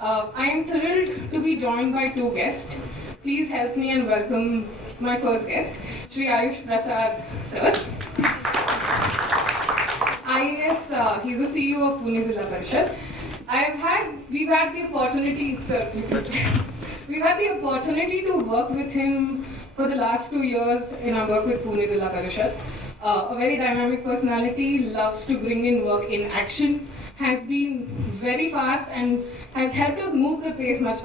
I am thrilled to be joined by two guests. Please help me and welcome my first guest, Shri Ayush Prasad sir. IAS, he's the CEO of Pune Zilla Parishad. We've had the opportunity, sir, we've had the opportunity to work with him for the last 2 years in our work with Pune Zilla Parishad. A very dynamic personality, loves to bring in work in action, has been very fast and has helped us move the pace much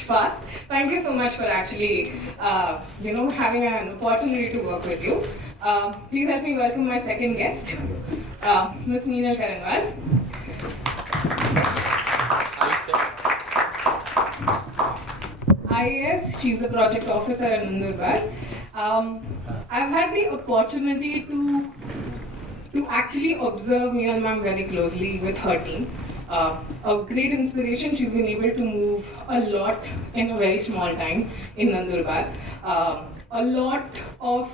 fast. Thank you so much for actually, having an opportunity to work with you. Please help me welcome my second guest, Ms. Minal Karanwal. IAS, she's the project officer at Nandurbar. I've had the opportunity to actually observe Minal ma'am very closely with her team. A great inspiration. She's been able to move a lot in a very small time in Nandurbar. A lot of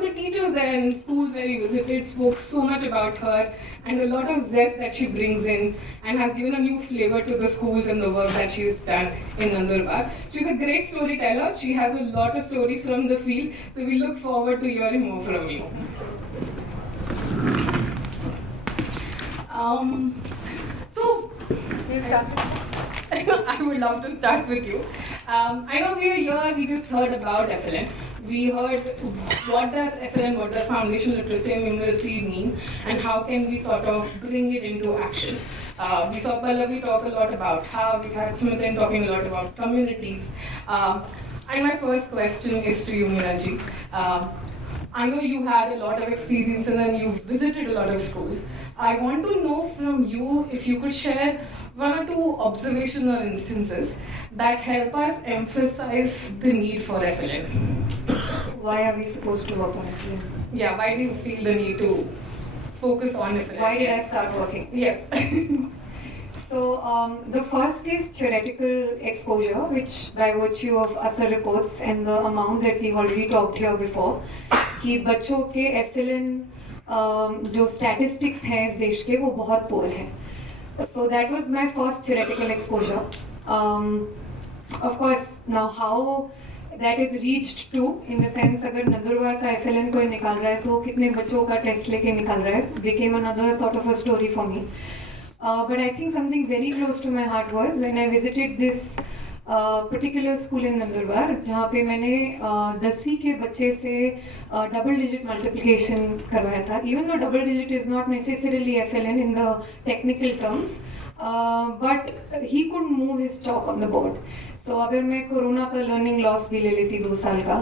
the teachers there in schools where we visited spoke so much about her and a lot of zest that she brings in and has given a new flavor to the schools and the work that she's done in Nandurbar. She's a great storyteller. She has a lot of stories from the field, so we look forward to hearing more from you. I would love to start with you. I know we are here, we just heard about FLN. We heard what does FLN, what does Foundation Literacy and Numeracy mean, and how can we sort of bring it into action. We saw Pallavi talk a lot about how, we had Smithan talking a lot about communities. And my first question is to you, Minalji. I know you had a lot of experience and then you've visited a lot of schools. I want to know from you if you could share one or two observational instances that help us emphasize the need for FLN. Why are we supposed to work on FLN? Yeah, why do you feel the need to focus on FLN? Why did I start working? Yes. So the first is theoretical exposure, which by virtue of ASR reports and the amount that we've already talked here before, कि बच्चों के FLN जो statistics हैं इस देश के वो बहुत poor हैं. So that was my first theoretical exposure. Of course, now how that is reached to, in the sense अगर नंदुरबार का FLN कोई निकाल रहा है तो कितने बच्चों का टेस्ट लेके निकाल रहा है, became another sort of a story for me. But I think something very close to my heart was when I visited this particular school in Nandurbar, जहाँ पे मैंने 10वीं के बच्चे से double digit multiplication करवाया था. Even though double digit is not necessarily FLN in the technical terms, but he could move his chalk on the board. So अगर मैं कोरोना का learning loss भी ले लेती 2 साल का,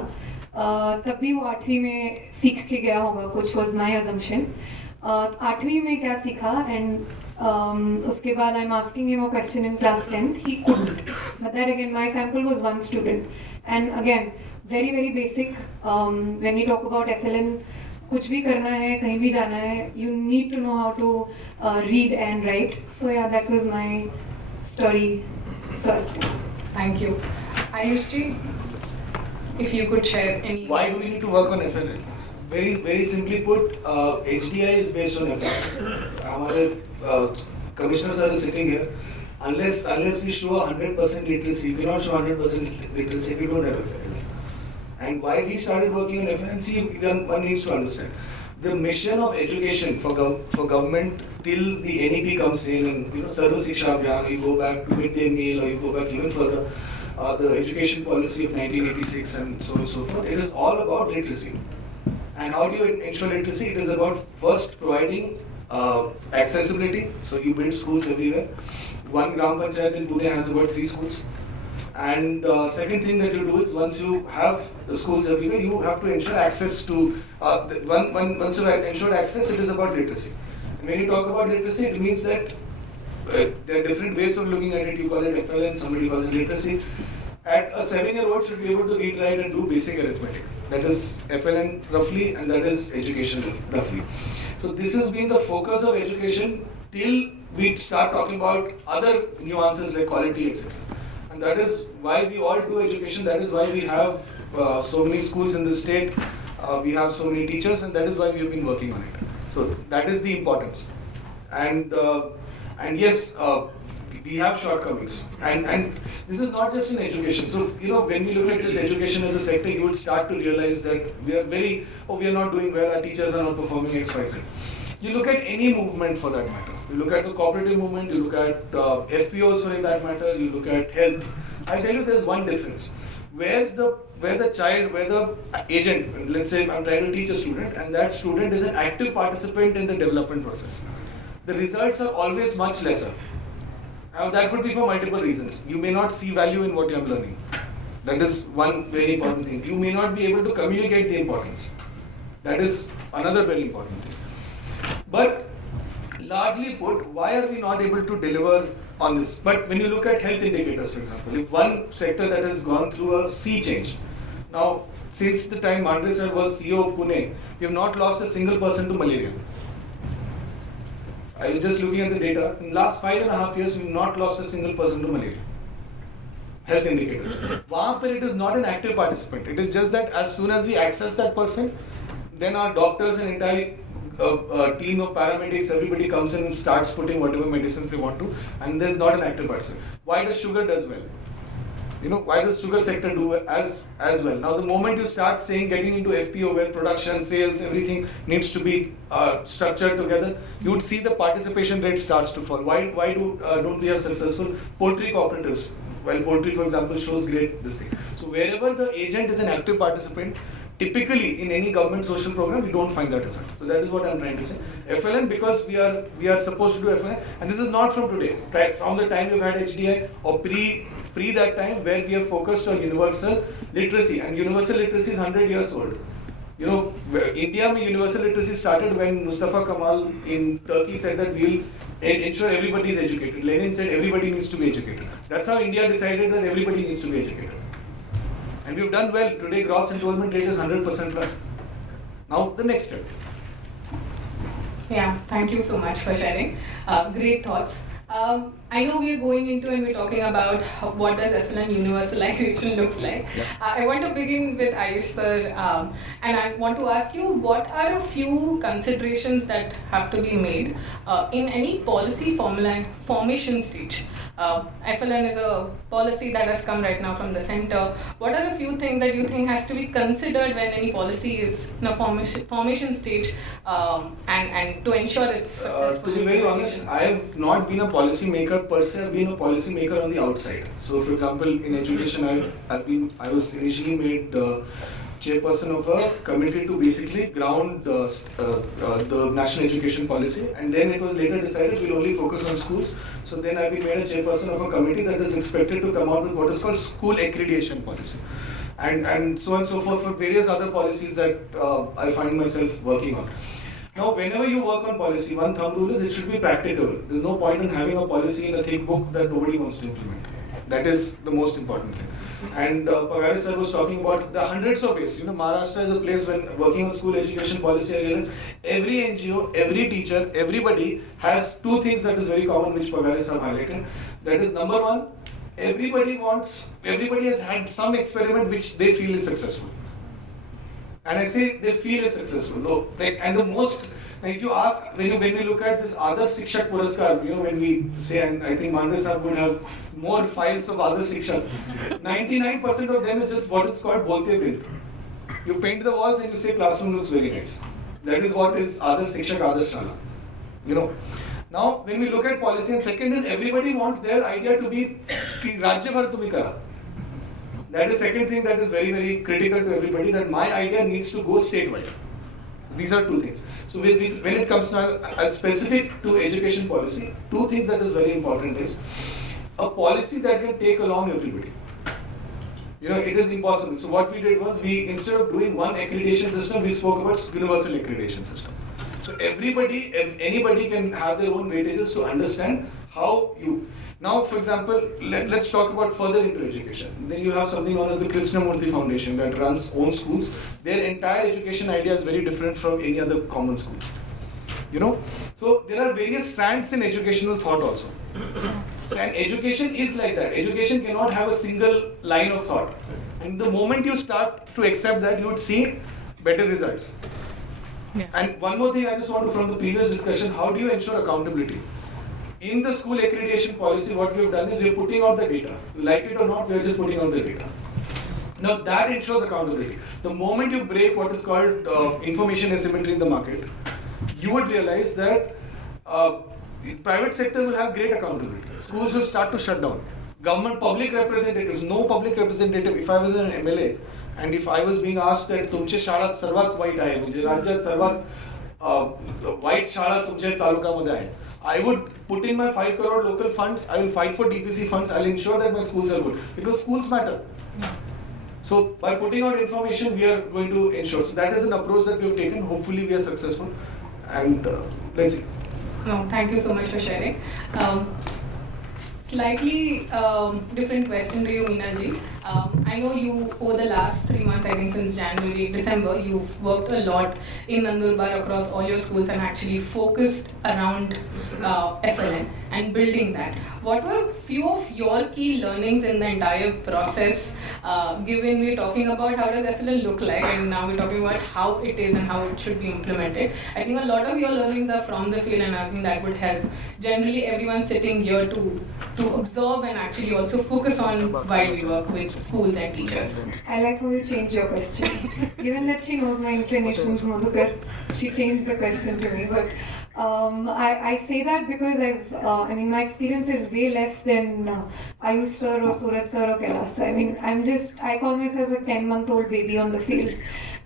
तब भी वो 8वीं में सीख के गया होगा कुछ, was my assumption. 8वीं में क्या सीखा, and उसके बाद I'm asking him a question in class 10th, he couldn't. But that again, my sample was 1 student. And again, very, very basic. When we talk about FLN, कुछ भी करना है, कहीं भी जाना है, you need to know how to read and write. So yeah, that was my story. Thank you. Ayush, if you could share any... Why do we need to work on FLN? Very, very simply put, HDI is based on FLN. Our commissioner sir is sitting here. Unless we show 100% literacy, we not show 100% literacy, we don't have FLN. And why we started working on FLN, see, one needs to understand. The mission of education for government till the NEP comes in, and Sarva Shiksha Abhiyan, you go back to midday meal, or you go back even further, the education policy of 1986 and so on and so forth, it is all about literacy. And how do you ensure literacy? It is about first providing accessibility. So you build schools everywhere. One Gram Panchayat in Pune has about 3 schools. And second thing that you do is once you have the schools everywhere, you have to ensure access to, once you have ensured access, it is about literacy. And when you talk about literacy, it means that there are different ways of looking at it. You call it FLN, somebody calls it literacy. At a 7-year-old should be able to read, write and do basic arithmetic. That is FLN roughly, and that is education roughly. So this has been the focus of education till we start talking about other nuances like quality, etc. And that is why we all do education. That is why we have so many schools in the state. We have so many teachers, and that is why we have been working on it. So that is the importance. And yes, we have shortcomings, and this is not just in education. So when we look at this education as a sector, you would start to realize that we are not doing well. Our teachers are not performing X, Y, Z. You look at any movement for that matter. You look at the cooperative movement. You look at FPOs for that matter. You look at health. I tell you, there's one difference. Where the agent, let's say I'm trying to teach a student, and that student is an active participant in the development process, the results are always much lesser. Now that could be for multiple reasons. You may not see value in what you are learning. That is one very important thing. You may not be able to communicate the importance. That is another very important thing. But largely put, why are we not able to deliver on this? But when you look at health indicators, for example, if one sector that has gone through a sea change, now since the time Mandre sir was CEO of Pune, we have not lost a single person to malaria. I was just looking at the data. In the last 5.5 years, we have not lost a single person to malaria. Health indicators. Wahan it is not an active participant. It is just that as soon as we access that person, then our doctors and entire team of paramedics, everybody comes in and starts putting whatever medicines they want to, and there's not an active participant. Why does sugar does well? Why does sugar sector do as well? Now, the moment you start getting into FPO where production, sales, everything needs to be structured together, you would see the participation rate starts to fall. Why don't we have successful poultry cooperatives? While poultry, for example, shows great this thing. So wherever the agent is an active participant, typically in any government social program, we don't find that result. So that is what I'm trying to say. FLN, because we are supposed to do FLN, and this is not from today. From the time we've had HDI or pre that time, where we have focused on universal literacy, and universal literacy is 100 years old. India mein universal literacy started when Mustafa Kemal in Turkey said that we'll ensure everybody is educated. Lenin said everybody needs to be educated. That's how India decided that everybody needs to be educated. And we've done well. Today, gross enrollment rate is 100% plus. Now, the next step. Yeah, thank you so much for sharing. Great thoughts. I know we are going into and we're talking about what does FLN universalization looks like. Yeah. I want to begin with Ayush sir, and I want to ask you, what are a few considerations that have to be made in any policy formation stage? FLN is a policy that has come right now from the center. What are a few things that you think has to be considered when any policy is in a formation stage, and to ensure it's successful? To be very honest, I have not been a policy maker per se. I've been a policy maker on the outside. So, for example, in education, I was initially made chairperson of a committee to basically ground the national education policy, and then it was later decided we'll only focus on schools. So then I've been made a chairperson of a committee that is expected to come out with what is called school accreditation policy, and so on and so forth for various other policies that I find myself working on. Now, whenever you work on policy, one thumb rule is it should be practicable. There's no point in having a policy in a thick book that nobody wants to implement. That is the most important thing. And Pagari sir was talking about the hundreds of ways. Maharashtra is a place when working on school education policy, I realized every NGO, every teacher, everybody has two things that is very common, which Pagari sir highlighted. That is, number one, everybody has had some experiment which they feel is successful. And I say they feel is successful. No, and the most, if you ask, when we look at this Adarsh Shikshak Puraskar, when we say, and I think Mandre sir would have more files of Adarsh Shikshak, 99% of them is just what is called Bolte Bind. You paint the walls and you say classroom looks very nice. That is what is Adarsh Shikshak, Adarsh Shala. Now, when we look at policy, and second is everybody wants their idea to be Rajya Bhar Tumi Kara. That is second thing that is very, very critical to everybody, that my idea needs to go statewide. These are two things. So when it comes to specific to education policy, two things that is very important is a policy that can take along everybody. It is impossible. So what we did was, instead of doing one accreditation system, we spoke about universal accreditation system. So anybody can have their own weightages to understand how you. Now, for example, let's talk about further into education. Then you have something known as the Krishnamurti Foundation that runs own schools. Their entire education idea is very different from any other common school. So there are various strands in educational thought also. So, and education is like that. Education cannot have a single line of thought. And the moment you start to accept that, you would see better results. Yeah. And one more thing I just want to, from the previous discussion, how do you ensure accountability? in the school accreditation policy, what we've done is we're putting out the data. Like it or not, we're just putting out the data. Now that ensures accountability. The moment you break what is called information asymmetry in the market, you would realize that private sector will have great accountability. Schools will start to shut down. Government, public representatives, no public representative. If I was an MLA and if I was being asked that तुमचे शाळात सर्वात white आहे, म्हणजे राज्यात सर्वात white शाळा तुमच्या तालुक्यामध्ये आहे, I would put in my 5 crore local funds. I will fight for DPC funds. I'll ensure that my schools are good because schools matter. So by putting out information, we are going to ensure. So that is an approach that we have taken. Hopefully, we are successful. And let's see. No, thank you so much for sharing. Slightly different question to you, Minal ji. I know you, over the last 3 months, I think since January, December, you've worked a lot in Nandurbar across all your schools and actually focused around FLN and building that. What were few of your key learnings in the entire process, given we're talking about how does FLN look like and now we're talking about how it is and how it should be implemented. I think a lot of your learnings are from the field and I think that would help generally everyone sitting here to observe and actually also focus on while we work with schools and teachers. I like how you changed your question. Given that she knows my inclinations, Madhukar, she changed the question to me. But I say that because my experience is way less than Ayush sir or Suraj sir or Kailash sir. I call myself a 10-month-old baby on the field.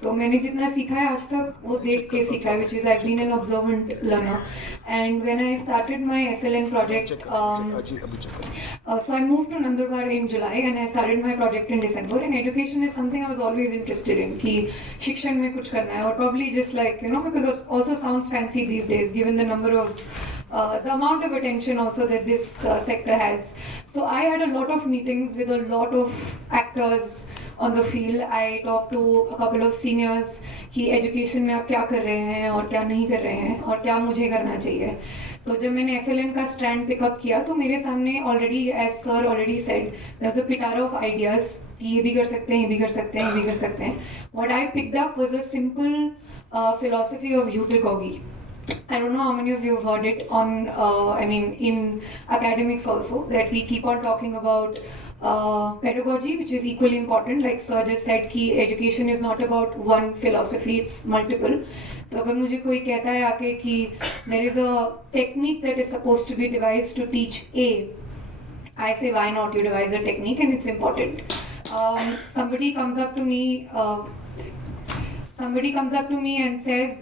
तो मैंने जितना सीखा है आज तक वो देख के सीखा है, which is I've been an observant learner. And when I started my FLN project, so I moved to Nandurbar in July and I started my project in December. And education is something I was always interested in, कि शिक्षण में कुछ करना है, or probably just like, because it also sounds fancy these days, given the number of the amount of attention also that this sector has. So I had a lot of meetings with a lot of actors on the field. I talked to a couple of seniors कि education में आप क्या कर रहे हैं और क्या नहीं कर रहे हैं और क्या मुझे करना चाहिए. तो जब मैंने FLN का स्ट्रैंड पिकअप किया तो मेरे सामने already, as sir already said, there was a पिटारा ऑफ आइडियाज कि ये भी कर सकते हैं, ये भी कर सकते हैं, ये भी कर सकते हैं. What I picked up was a simple philosophy of utagogy. I don't know how many of you have heard it in academics also, that we keep on talking about pedagogy, which is equally important. Like Sir just said, कि education is not about one philosophy, it's multiple. तो अगर मुझे कोई कहता है आके कि there is a technique that is supposed to be devised to teach A, I say why not you devise a technique, and it's important. Somebody comes up to me and says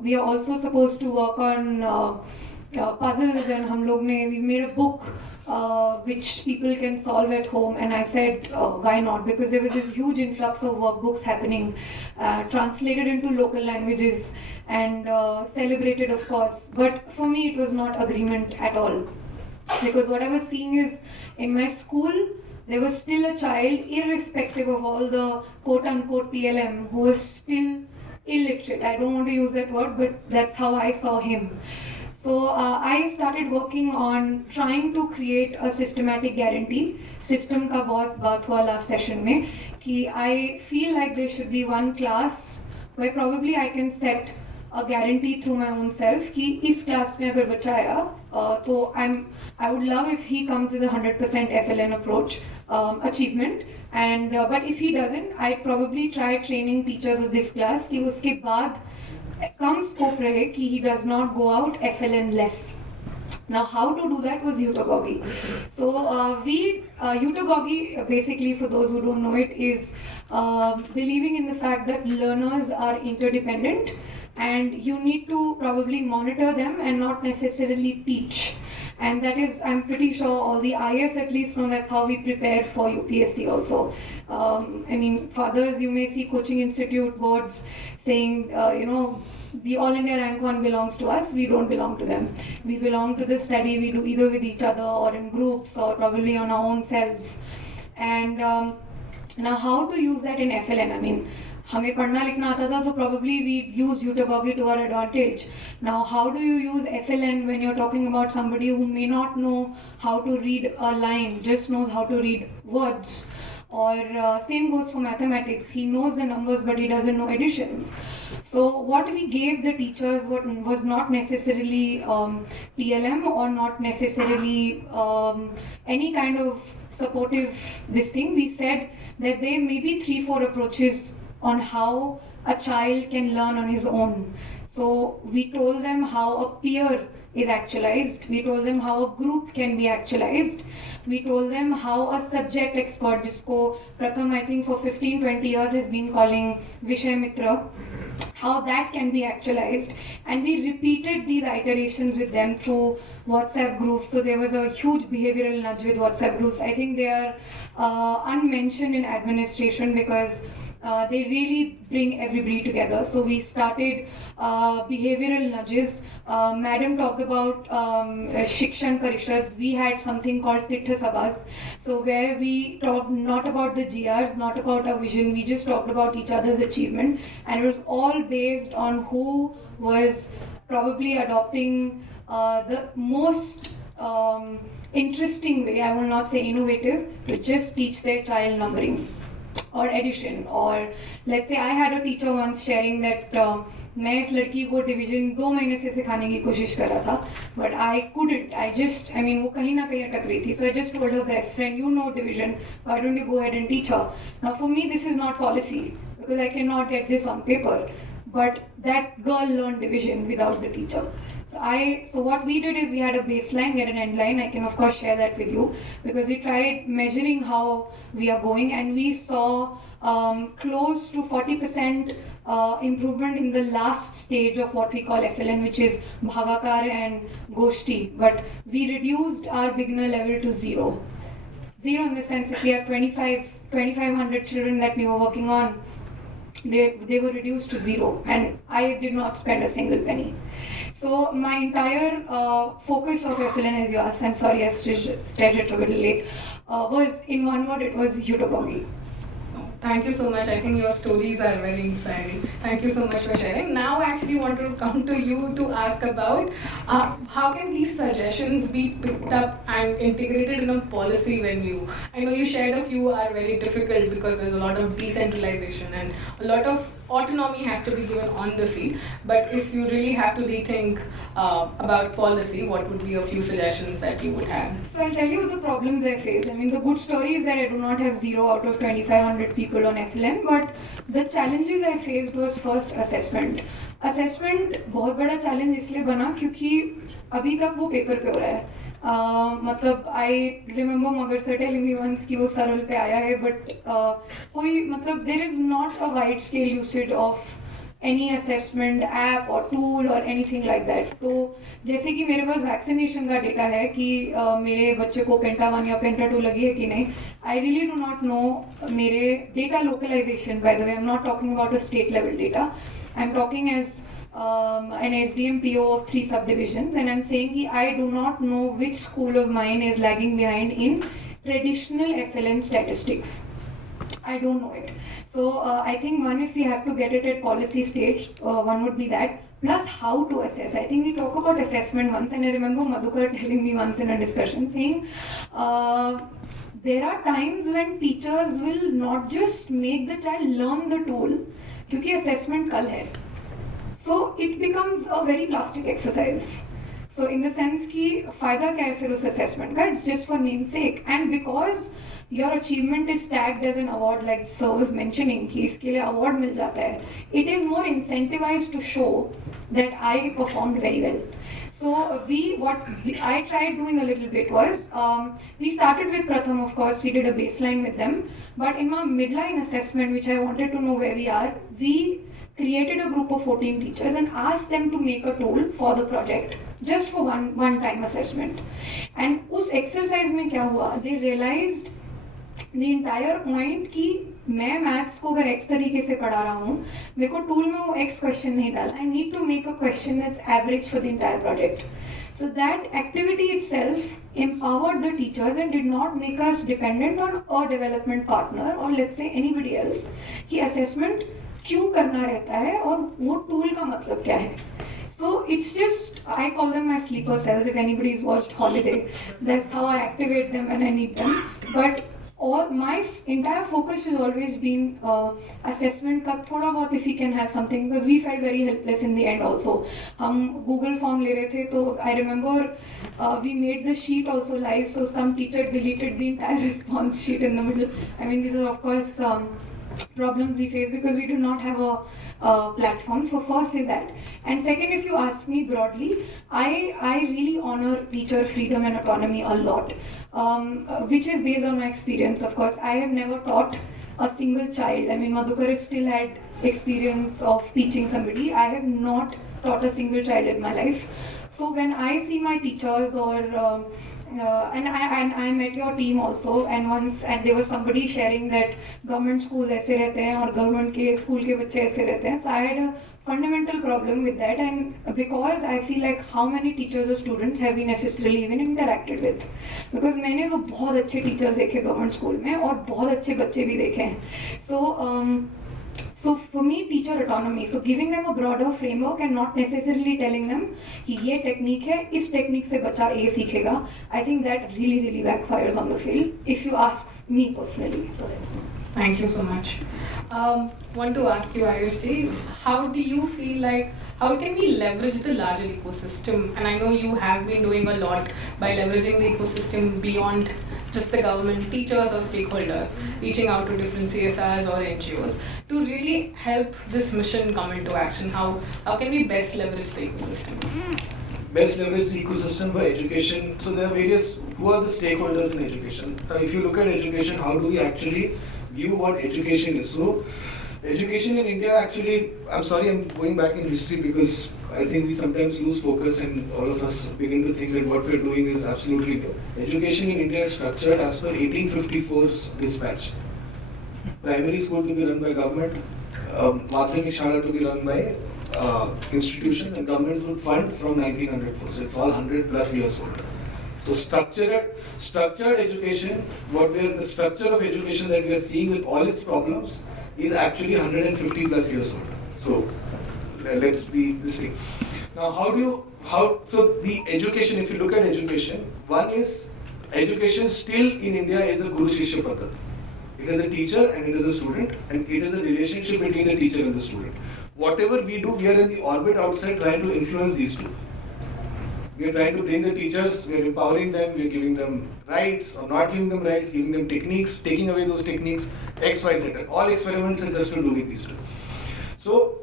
we are also supposed to work on puzzles, and we made a book which people can solve at home. And I said why not, because there was this huge influx of workbooks happening, translated into local languages and celebrated, of course. But for me it was not agreement at all, because what I was seeing is in my school there was still a child, irrespective of all the quote-unquote TLM, who was still illiterate. I don't want to use that word, but that's how I saw him. So I started working on trying to create a systematic guarantee. System का बहुत बात हुआ last session में कि I feel like there should be one class where probably I can set a guarantee through my own self कि इस class में अगर बच्चा आया तो I would love if he comes with a 100% FLN approach achievement, and but if he doesn't, I'd probably try training teachers of this class कि उसके बाद कम scope रहे कि he does not go out FLN less. Now, how to do that was utagogy. So, utagogy, basically, for those who don't know it, is believing in the fact that learners are interdependent and you need to probably monitor them and not necessarily teach. And that is, I'm pretty sure all the IS at least know that's how we prepare for UPSC also. For others, you may see coaching institute boards saying, the All India Rank 1 belongs to us, we don't belong to them. We belong to the study we do either with each other or in groups or probably on our own selves. And now how to use that in FLN? हमें पढ़ना लिखना आता था, so probably we use utagogy to our advantage. Now, how do you use FLN when you're talking about somebody who may not know how to read a line, just knows how to read words? or same goes for mathematics. He knows the numbers but he doesn't know additions. So what we gave the teachers was not necessarily TLM or not necessarily any kind of supportive this thing. We said that there may be 3-4 approaches on how a child can learn on his own. So we told them how a peer is actualized. We told them how a group can be actualized. We told them how a subject expert, jisko Pratham I think for 15-20 years has been calling Vishay Mitra, how that can be actualized. And we repeated these iterations with them through WhatsApp groups. So there was a huge behavioral nudge with WhatsApp groups. I think they are unmentioned in administration because they really bring everybody together. So we started behavioral nudges. Madam talked about Shikshan Parishads. We had something called Tirtha Sabhas. So where we talked not about the GRs, not about our vision, we just talked about each other's achievement. And it was all based on who was probably adopting the most interesting way, I will not say innovative, to just teach their child numbering or addition. Or let's say I had a teacher once sharing that मैं इस लड़की को division 2 महीने से सिखाने की कोशिश कर रहा था, but I couldn't. I mean वो कहीं ना कहीं अटक रही थी. So I just told her best friend, you know division, why don't you go ahead and teach her? Now for me this is not policy because I cannot get this on paper, but that girl learned division without the teacher. So what we did is we had a baseline, we had an end line. I can of course share that with you because we tried measuring how we are going, and we saw close to 40% improvement in the last stage of what we call FLN, which is Bhagakar and Goshti. But we reduced our beginner level to zero. Zero in the sense if we have 2,500 children that we were working on, they were reduced to zero, and I did not spend a single penny. So my entire focus of FLN, as you asked, I'm sorry I stretched it a little late, was in one word, it was pedagogy. Thank you so much. I think your stories are very inspiring. Thank you so much for sharing. Now I actually want to come to you to ask about how can these suggestions be picked up and integrated in a policy venue? I know you shared a few are very difficult because there's a lot of decentralization and a lot of autonomy has to be given on the field. But if you really have to rethink about policy, what would be a few suggestions that you would have? So I'll tell you the problems I faced. I mean, the good story is that I do not have 0 out of 2,500 people on FLN, but the challenges I faced was first assessment. Assessment बहुत बड़ा challenge इसलिए बना क्योंकि अभी तक वो paper पे हो रहा है. मतलब I remember Magar sir telling me once कि वो सरल पे आया है, but कोई मतलब there is not a wide scale usage of any assessment app or tool or anything like that. तो जैसे कि मेरे पास vaccination का data है कि मेरे बच्चे को पेंटा 1 या पेंटा 2 लगी है कि नहीं, I really do not know मेरे data localization. By the way, I'm not talking about a state level data. I'm talking as an SDM PO of 3 subdivisions, and I'm saying that I do not know which school of mine is lagging behind in traditional FLN statistics. I don't know it. So I think one, if we have to get it at policy stage, one would be that. Plus how to assess. I think we talk about assessment once, and I remember Madhukar telling me once in a discussion saying, there are times when teachers will not just make the child learn the tool, क्योंकि assessment कल है. So it becomes a very plastic exercise. So in the sense कि फायदा क्या है फिर उस assessment का? It's just for namesake, and because your achievement is tagged as an award, like sir was mentioning कि इसके लिए award मिल जाता है, it is more incentivized to show that I performed very well. So I tried doing a little bit was, we started with Pratham, of course, we did a baseline with them, but in my midline assessment, which I wanted to know where we are, we created a group of 14 teachers and asked them to make a tool for the project, just for one time assessment. And उस exercise में क्या हुआ? They realized the entire point कि मैं maths को अगर x तरीके से पढ़ा रहा हूँ, मेरे को टूल में वो x क्वेश्चन नहीं डाला. I need to make a question that's average for the entire project. So that activity itself empowered the teachers and did not make us dependent on a development partner or let's say anybody else कि assessment क्यों करना रहता है और वो tool का मतलब क्या है. So it's just, I call them my sleeper cells. If anybody's watched Holiday, that's how I activate them when I need them. But or my entire focus has always been assessment ka thoda bahut if we can have something, because we felt very helpless in the end also. Hum Google form le rahe the, so I remember we made the sheet also live, so some teacher deleted the entire response sheet in the middle. I mean, these are of course problems we face because we do not have a platform. So first is that, and second, if you ask me broadly, I really honor teacher freedom and autonomy a lot, which is based on my experience. Of course, I have never taught a single child. I mean, Madhukar has still had experience of teaching somebody. I have not taught a single child in my life. So when I see my teachers or and I met your team also, and there was somebody sharing that government schools ऐसे रहते हैं और government के school के बच्चे ऐसे रहते हैं. So I had a fundamental problem with that, and because I feel like how many teachers or students have we necessarily even interacted with, because मैंने तो बहुत अच्छे teachers देखे government school में और बहुत अच्छे बच्चे भी देखे हैं. So for me, teacher autonomy, so giving them a broader framework and not necessarily telling them कि ये technique है, इस technique से बच्चा ये सीखेगा, I think that really backfires on the field, if you ask me personally. So thank you so much. Want to ask you, Ayush, how do you feel like, how can we leverage the larger ecosystem? And I know you have been doing a lot by leveraging the ecosystem beyond just the government, teachers or stakeholders, reaching out to different CSRs or NGOs to really help this mission come into action. How can we best leverage the ecosystem? Best leverage the ecosystem for education. So there are various, who are the stakeholders in education? If you look at education, how do we actually view what education is? So education in India actually, I'm sorry I'm going back in history because I think we sometimes lose focus and all of us begin to think that what we're doing is absolutely new. Education in India is structured as per 1854's dispatch. Primary school to be run by government, Madhyamik Shala to be run by institutions, and governments would fund from 1904. So it's all 100 plus years old. So structured education, the structure of education that we are seeing with all its problems is actually 150 plus years old. So let's be this thing. Now so the education, if you look at education, one is education still in India is a Guru Shishya Paddhati. It is a teacher and it is a student, and it is a relationship between the teacher and the student. Whatever we do, we are in the orbit outside trying to influence these two. We are trying to bring the teachers, we are empowering them, we are giving them rights or not giving them rights, giving them techniques, taking away those techniques, X, Y, Z. And all experiments are just to do with these two. So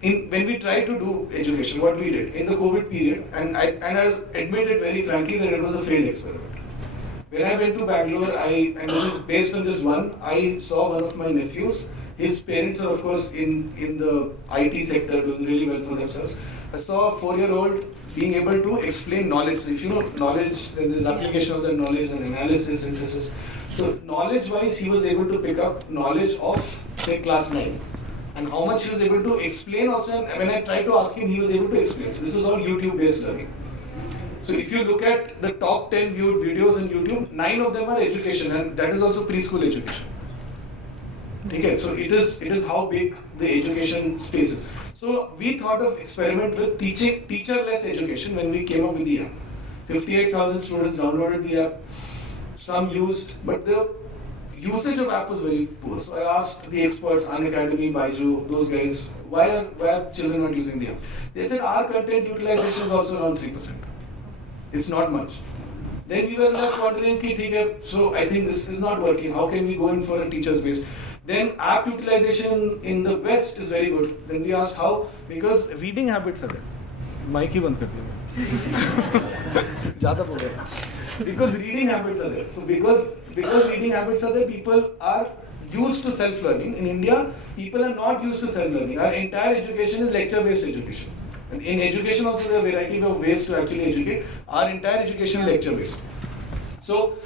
when we tried to do education, what we did in the COVID period, and I'll admit it very frankly that it was a failed experiment. When I went to Bangalore, and this is based on just one, I saw one of my nephews. His parents are of course in the IT sector doing really well for themselves. I saw a 4-year-old being able to explain knowledge. So if you know knowledge, then there's application of that knowledge and analysis, synthesis. So knowledge-wise, he was able to pick up knowledge of say class 9. And how much he was able to explain also, and when I tried to ask him, he was able to explain. So this is all YouTube-based learning. So if you look at the top 10 viewed videos on YouTube, 9 of them are education, and that is also preschool education. Okay, so it is how big the education space is. So we thought of experiment with teacher-less education when we came up with the app. 58,000 students downloaded the app. Some used, but the usage of app was very poor. So I asked the experts, Unacademy, Baiju, those guys, why are children not using the app? They said our content utilization is also around 3%. It's not much. Then we were left wondering, so I think this is not working. How can we go in for a teacher's base? Then app utilization in the West is very good. Then we asked how, because reading habits are there. Mic hi band kar diya. Zyada bol raha. Because reading habits are there. So because reading habits are there, people are used to self-learning. In India, people are not used to self-learning. Our entire education is lecture-based education. And in education also there are a variety of ways to actually educate. Our entire education is lecture-based. So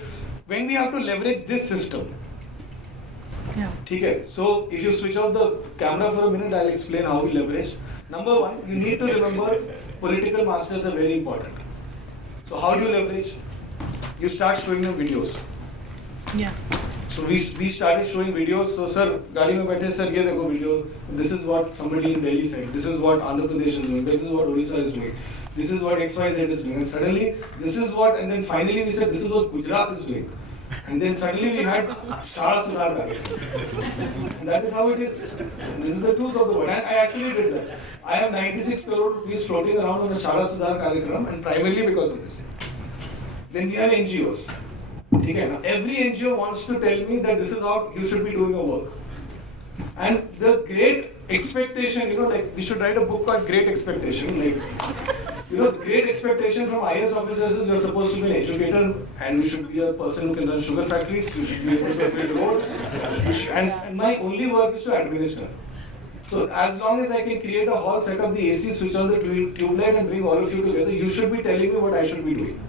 when we have to leverage this system, okay, so if you switch off the camera for a minute, I'll explain how we leverage. Number one, you need to remember political masters are very important. So how do you leverage? You start showing them videos. Yeah. So we started showing videos. So sir, gaadi mein baithe, sir, ye dekho video. This is what somebody in Delhi said. This is what Andhra Pradesh is doing. This is what Odisha is doing. This is what XYZ is doing. And suddenly, this is what, and then finally we said, this is what Gujarat is doing. And then suddenly we had Shala Sudhar Karyakram. And that is how it is. And this is the truth of the world. And I actually did that. I have 96 crore rupees floating around on the Shala Sudhar Karyakram, and primarily because of this. Then we have NGOs. Okay, now every NGO wants to tell me that this is how you should be doing your work. And the great expectation, like we should write a book called Great Expectation. Like, the great expectation from IS officers is you're supposed to be an educator and you should be a person who can run sugar factories, you should be able to build roads, and my only work is to administer. So as long as I can create a hall, set up the AC, switch on the tube light and bring all of you together, you should be telling me what I should be doing.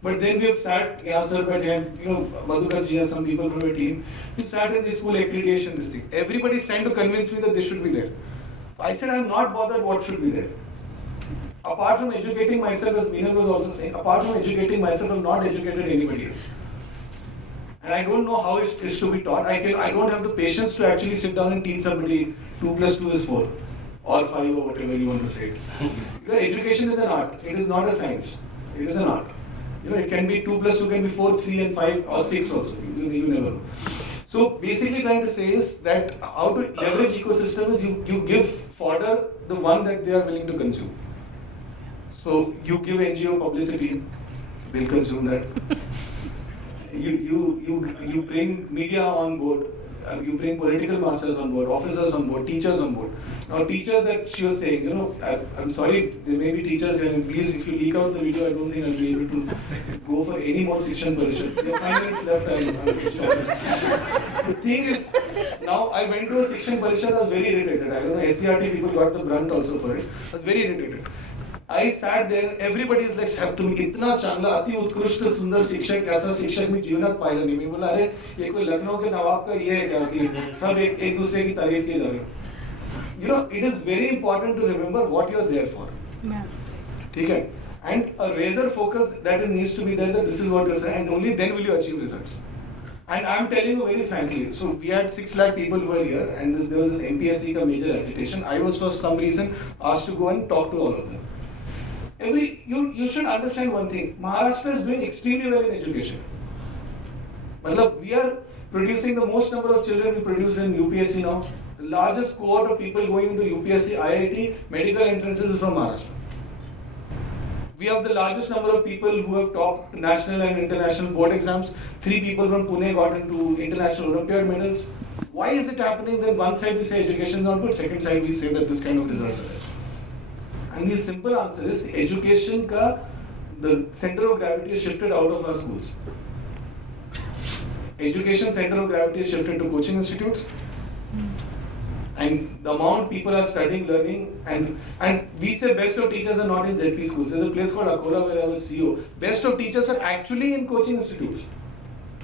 But then we have sat, sir, but Madhukar ji and some people from your team, we sat in this school accreditation, this thing. Everybody's trying to convince me that this should be there. So I said, I'm not bothered what should be there. Apart from educating myself, as Minal was also saying, apart from educating myself, I've not educated anybody else. And I don't know how it is to be taught. I don't have the patience to actually sit down and teach somebody 2 plus 2 is 4 or 5 or whatever you want to say. Because education is an art. It is not a science. It is an art. It can be 2 plus 2 can be 4, 3 and 5 or 6 also. You never know. So basically trying to say is that how to leverage ecosystem is you give fodder the one that they are willing to consume. So you give NGO publicity, they'll consume that. You bring media on board, you bring political masters on board, officers on board, teachers on board. Now teachers that she was saying, I'm sorry, there may be teachers here, and please if you leak out the video, I don't think I'll be able to go for any more Shikshan Parishad. There are 5 minutes left, I'm sure. The thing is, now I went to a Shikshan Parishad, I was very irritated. I don't know, SCRT people got the brunt also for it. I was very irritated. I sat there, everybody is like, साहब तुम इतना चांगला अति उत्कृष्ट सुंदर शिक्षक ऐसा शिक्षक मैं जीवनात पाया नहीं मैं बोला अरे ये कोई लखनऊ के नवाब का ये है क्या कि सब एक दूसरे की तारीफ किए जा रहे हो it is very important to remember what you are there for ठीक है and a razor focus that needs to be there that this is what you are saying and only then will you achieve results. And I am telling you very frankly, so we had 6 lakh people who were here and there was this MPSC ka major agitation. I was for some reason asked to go and talk to all of them. You should understand one thing. Maharashtra is doing extremely well in education. We are producing the most number of children we produce in UPSC now. The largest cohort of people going into UPSC, IIT, medical entrances is from Maharashtra. We have the largest number of people who have topped national and international board exams. 3 people from Pune got into international Olympiad medals. Why is it happening? Then one side we say education is not good, second side we say that this kind of results are there. And the simple answer is education the center of gravity is shifted out of our schools. Education center of gravity is shifted to coaching institutes. And the amount people are studying, learning, and we say best of teachers are not in ZP schools. There's a place called Akola where I was CEO. Best of teachers are actually in coaching institutes.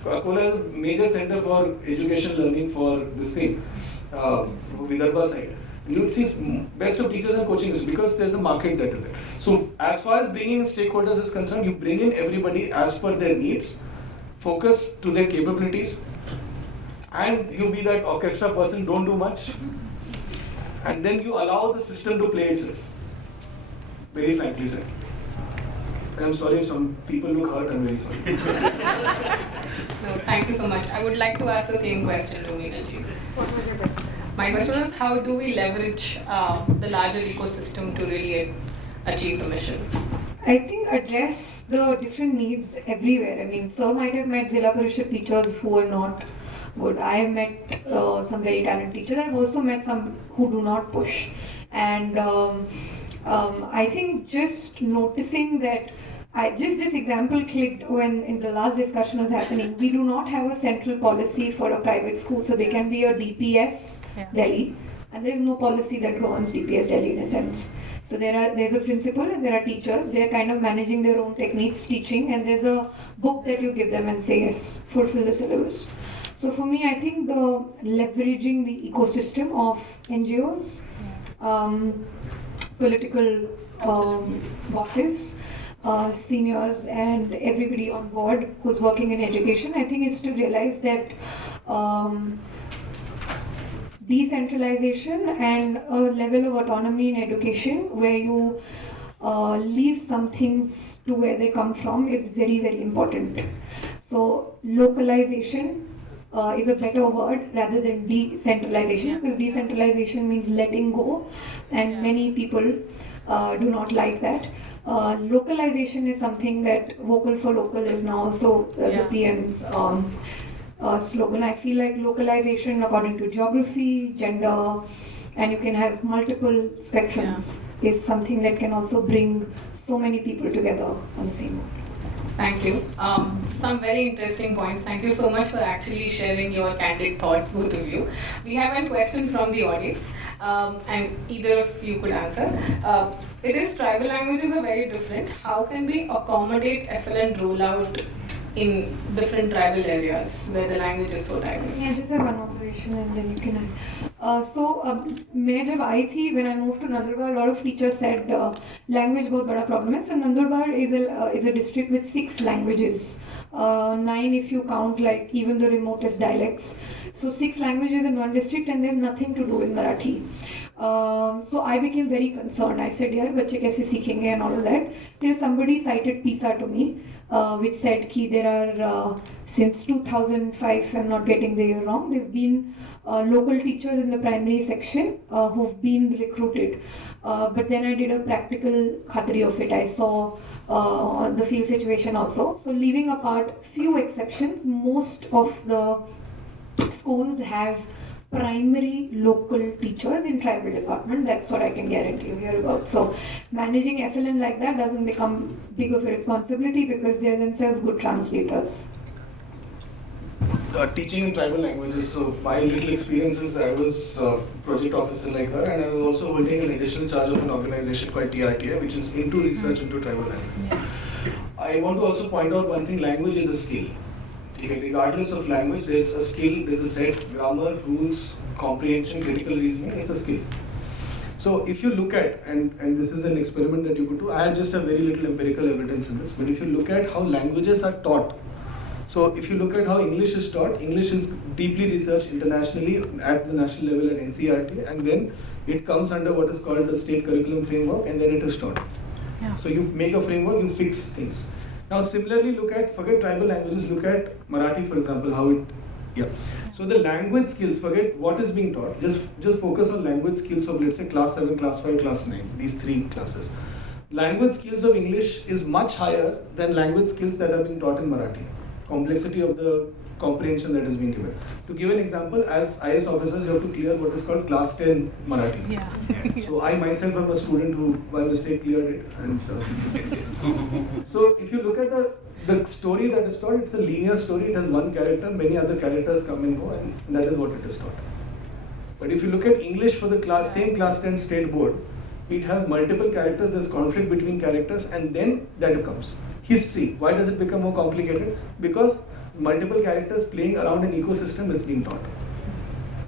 Akola is a major center for education learning for this thing, for Vidarbha side. You would see best of teachers and coaching because there's a market that is there. So as far as bringing in stakeholders is concerned, you bring in everybody as per their needs, focus to their capabilities, and you be that orchestra person, don't do much, and then you allow the system to play itself. Very frankly said. And I'm sorry if some people look hurt, I'm very sorry. No, thank you so much. I would like to ask the same question to Minal ji. My question is, how do we leverage the larger ecosystem to really achieve the mission? I think address the different needs everywhere. I mean, sir might have met Zilla Parishad teachers who are not good. I have met some very talented teachers. I've also met some who do not push. And I think just noticing that, just this example clicked when in the last discussion was happening. We do not have a central policy for a private school, so they can be a DPS Delhi, and there is no policy that governs DPS Delhi in a sense. So there's a principal and there are teachers. They're kind of managing their own techniques, teaching, and there's a book that you give them and say yes, fulfill the syllabus. So for me, I think the leveraging the ecosystem of NGOs, political bosses, seniors, and everybody on board who's working in education, I think it's to realize that decentralization and a level of autonomy in education where you leave some things to where they come from is very, very important. So localization is a better word rather than decentralization, because decentralization means letting go, and many people do not like that. Localization is something that vocal for local is now also the PM's slogan. I feel like localization according to geography, gender, and you can have multiple spectrums is something that can also bring so many people together on the same boat. Thank you. Some very interesting points. Thank you so much for actually sharing your candid thought, both of you. We have a question from the audience, and either of you could answer. It is tribal languages are very different. How can we accommodate FLN rollout in different tribal areas where the language is so diverse? Yeah, just have one observation and then you can add. मैं जब आई थी, when I moved to Nandurbar, a lot of teachers said language बहुत बड़ा problem है. So Nandurbar is a district with 6 languages, 9 if you count like even the remotest dialects. So 6 languages in one district and they have nothing to do with Marathi. So I became very concerned. I said, यार बच्चे कैसे सीखेंगे and all of that. Till somebody cited PISA to me, which said कि there are since 2005, if I'm not getting the year wrong, there have been local teachers in the primary section who've been recruited. But then I did a practical khatri of it. I saw the field situation also. So leaving apart few exceptions, most of the schools have primary local teachers in tribal department. That's what I can guarantee you here about. So managing FLN like that doesn't become big of a responsibility because they are themselves good translators. Teaching in tribal languages, so my little experience is I was project officer like her, and I was also holding an additional charge of an organization called TRTA, which is into research into tribal languages. I want to also point out one thing: language is a skill. Regardless of language, there's a skill, there's a set, grammar, rules, comprehension, critical reasoning, it's a skill. So if you look at, and this is an experiment that you could do, I just have very little empirical evidence in this, but if you look at how languages are taught, so if you look at how English is taught, English is deeply researched internationally at the national level at NCERT, and then it comes under what is called the state curriculum framework, and then it is taught. Yeah. So you make a framework, you fix things. Now similarly forget tribal languages, look at Marathi for example, how it, So the language skills, forget what is being taught, just focus on language skills of let's say class 7, class 5, class 9, these 3 classes. Language skills of English is much higher than language skills that are being taught in Marathi. Complexity of the comprehension that is being given. To give an example, as IS officers you have to clear what is called class 10 Marathi. Yeah. So I myself am a student who by mistake cleared it. And so if you look at the story that is taught, it's a linear story, it has one character, many other characters come and go, and that is what it is taught. But if you look at English for the same class 10 state board, it has multiple characters, there's conflict between characters, and then that comes. History, why does it become more complicated? Because multiple characters playing around an ecosystem is being taught.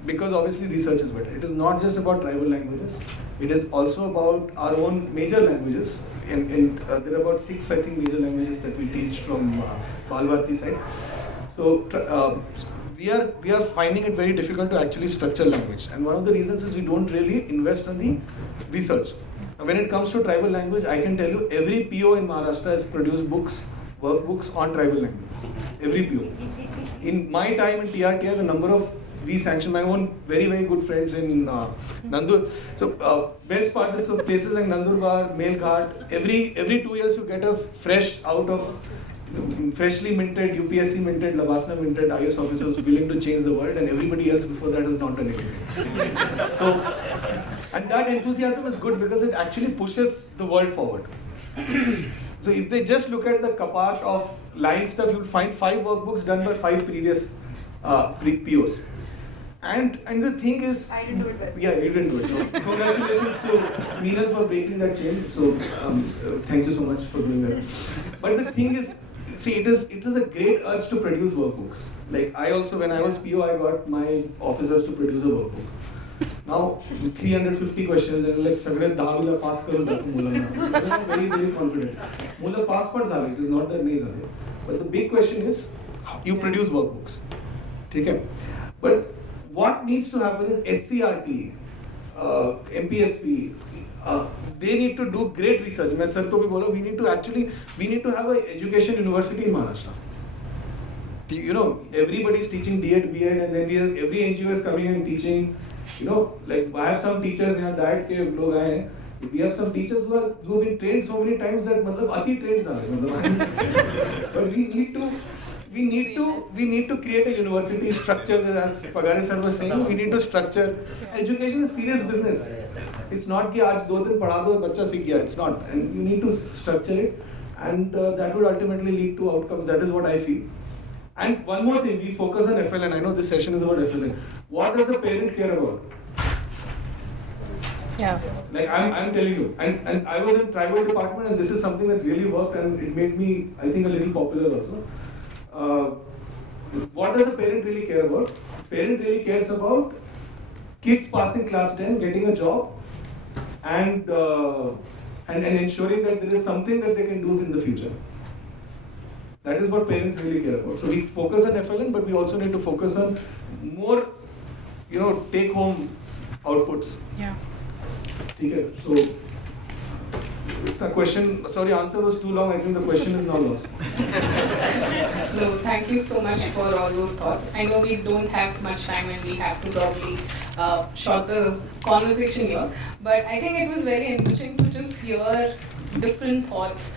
Because obviously research is better. It is not just about tribal languages, it is also about our own major languages. There are about 6, I think, major languages that we teach from Balvarti side. So we are finding it very difficult to actually structure language. And one of the reasons is we don't really invest on the research. When it comes to tribal language, I can tell you every PO in Maharashtra has produced books, workbooks on tribal languages. Every PO. In my time in TRTA, the number of we sanctioned, my own very, very good friends in Nandur. So best part is so places like Nandurbar, Mainkar, every 2 years you get a fresh out of freshly minted, UPSC minted, Labasna minted IS officers willing to change the world, and everybody else before that has not done anything. So, and that enthusiasm is good because it actually pushes the world forward. So if they just look at the kapat of line stuff, you'll find 5 workbooks done by 5 previous POs. And the thing is, I didn't do it well. Yeah, you didn't do it. So congratulations to Minal for breaking that chain. So thank you so much for doing that. But the thing is, see, it is a great urge to produce workbooks. Like I also, when I was PO, I got my officers to produce a workbook. Now 350 questions and like सगळे 10 वेळा pass करून टाकू मुलांना. I'm very, very confident. मुलं pass पण झाले. It is not that नाही झाले. But the big question is, you produce workbooks. ठीक है? But what needs to happen is SCRT, MPSP, they need to do great research. मैं sir को भी बोला, we need to have an education university in Maharashtra. everybody's teaching D.Ed, B.Ed, and then every NGO is coming and teaching. Like I have some teachers here, diet ke log aaye hain. We have some teachers who have been trained so many times that ati trained are. But we need to create a university structure, as Pagare sir was saying. We need to structure. Education is serious business. It's not कि आज 2 दिन पढ़ा दो बच्चा सीख गया. It's not, and you need to structure it, and that would ultimately lead to outcomes. That is what I feel. And one more thing, we focus on FLN. I know this session is about FLN. What does the parent care about? Yeah. Like I'm telling you, and I was in tribal department, and this is something that really worked, and it made me, I think, a little popular also. What does the parent really care about? Parent really cares about kids passing class 10, getting a job, and ensuring that there is something that they can do in the future. That is what parents really care about. So we focus on FLN, but we also need to focus on more, take-home outputs. Yeah. Okay, so the question, sorry, answer was too long. I think the question is now lost. No, thank you so much for all those thoughts. I know we don't have much time and we have to probably short the conversation here, but I think it was very enriching to just hear different thoughts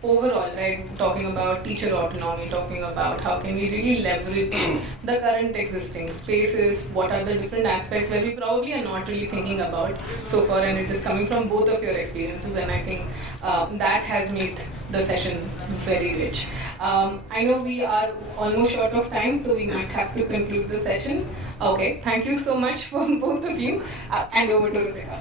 overall, right? Talking about teacher autonomy, talking about how can we really leverage the current existing spaces, what are the different aspects where we probably are not really thinking about so far, and it is coming from both of your experiences, and I think that has made the session very rich. I know we are almost short of time, so we might have to conclude the session. Okay, thank you so much for both of you, and over to Rebecca.